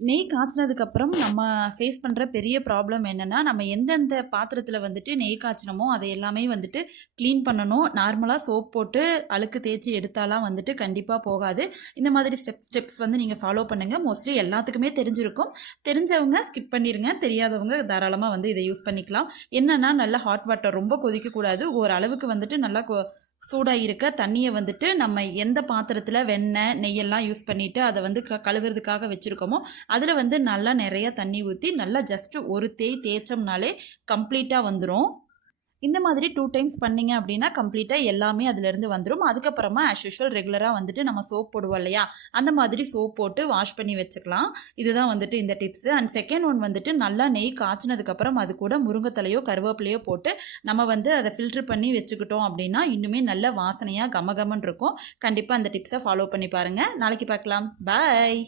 நெய் காய்ச்சினதுக்கப்புறம் நம்ம ஃபேஸ் பண்ணுற பெரிய ப்ராப்ளம் என்னென்னா, நம்ம எந்தெந்த பாத்திரத்தில் வந்துட்டு நெய் காய்ச்சினமோ அதை எல்லாமே வந்துட்டு க்ளீன் பண்ணணும். நார்மலாக சோப் போட்டு அழுக்கு தேய்ச்சி எடுத்தாலாம் வந்துட்டு கண்டிப்பாக போகாது. இந்த மாதிரி ஸ்டெப்ஸ் வந்து நீங்கள் ஃபாலோ பண்ணுங்கள். மோஸ்ட்லி எல்லாத்துக்குமே தெரிஞ்சிருக்கும். தெரிஞ்சவங்க ஸ்கிப் பண்ணிடுங்க. தெரியாதவங்க தாராளமாக வந்து இதை யூஸ் பண்ணிக்கலாம். என்னென்னா, நல்லா ஹாட் வாட்டர் ரொம்ப கொதிக்கக்கூடாது. ஓரளவுக்கு வந்துட்டு நல்லா சூடாக இருக்க தண்ணியை வந்துட்டு நம்ம எந்த பாத்திரத்தில் வெண்ணெய் நெய்யெல்லாம் யூஸ் பண்ணிவிட்டு அதை வந்து கழுவுறதுக்காக வச்சுருக்கோமோ அதில் வந்து நல்லா நிறைய தண்ணி ஊற்றி நல்லா ஜஸ்ட்டு ஒரு தேய்ச்சோம்னாலே கம்ப்ளீட்டாக வந்துடும். இந்த மாதிரி 2 டைம்ஸ் பண்ணிங்க அப்படின்னா கம்ப்ளீட்டாக எல்லாமே அதிலேருந்து வந்துடும். அதுக்கப்புறமா ஆஸ் யூஷுவல் ரெகுலராக வந்துட்டு நம்ம சோப் போடுவோம் இல்லையா, அந்த மாதிரி சோப் போட்டு வாஷ் பண்ணி வச்சுக்கலாம். இதுதான் வந்துட்டு இந்த டிப்ஸு. அண்ட் செகண்ட் ஒன் வந்துட்டு நல்லா நெய் காய்ச்சினதுக்கப்புறம் அது கூட முருங்கைத்தலையோ கருவேப்பிலையோ போட்டு நம்ம வந்து அதை ஃபில்ட்ரு பண்ணி வச்சுக்கிட்டோம் அப்படின்னா இன்னுமே நல்ல வாசனையாக கமகமன்னு இருக்கும். கண்டிப்பாக அந்த டிப்ஸை ஃபாலோ பண்ணி பாருங்கள். நாளைக்கு பார்க்கலாம். பாய்.